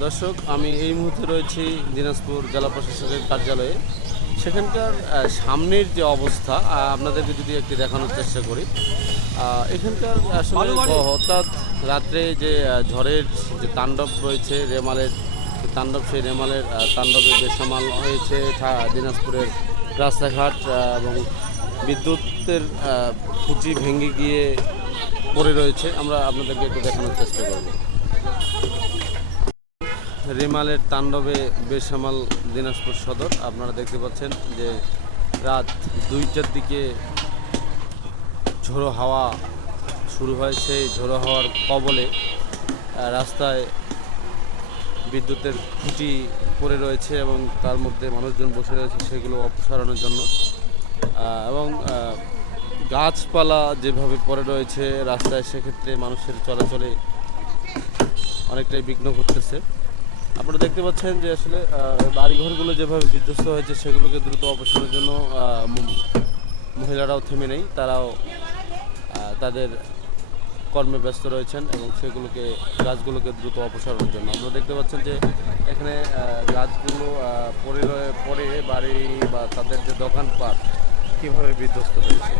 দর্শক আমি এই মুহূর্তে রয়েছি দিনাজপুর জেলা প্রশাসকের কার্যালয়ে। সেখানকার সামনের যে অবস্থা আপনাদেরকে যদি একটি দেখানোর চেষ্টা করি এখানকার আসলে হঠাৎ রাত্রে যে ঝড়ের যে তাণ্ডব রয়েছে রেমালের তাণ্ডব সেই রেমালের আহ, তাণ্ডবে বেসামাল হয়েছে দিনাজপুরের রাস্তাঘাট এবং বিদ্যুতের খুঁটি ভেঙে গিয়ে পড়ে রয়েছে। আমরা আপনাদেরকে একটু দেখানোর চেষ্টা করব। রেমালের তাণ্ডবে বেসামাল দিনাজপুর সদর। আপনারা দেখতে পাচ্ছেন যে রাত দুইটার দিকে ঝোড়ো হাওয়া শুরু হয়। সেই ঝোড়ো হাওয়ার কবলে রাস্তায় বিদ্যুতের খুঁটি পড়ে রয়েছে এবং তার মধ্যে মানুষজন বসে রয়েছে সেগুলো অপসারণের জন্য। এবং গাছপালা যেভাবে পড়ে রয়েছে রাস্তায়, সেক্ষেত্রে মানুষের চলাচলে অনেকটাই বিঘ্ন ঘটতেছে। আপনারা দেখতে পাচ্ছেন যে আসলে বাড়িঘরগুলো যেভাবে বিধ্বস্ত হয়েছে, সেগুলোকে দ্রুত অপসারণের জন্য মহিলারাও থেমে নেই, তারাও তাদের কর্মে ব্যস্ত রয়েছেন এবং সেগুলোকে, গাছগুলোকে দ্রুত অপসারণের জন্য। আপনারা দেখতে পাচ্ছেন যে এখানে গাছগুলো পরে পরে বাড়ি বা তাদের যে দোকানপাট, কীভাবে বিধ্বস্ত হয়েছে।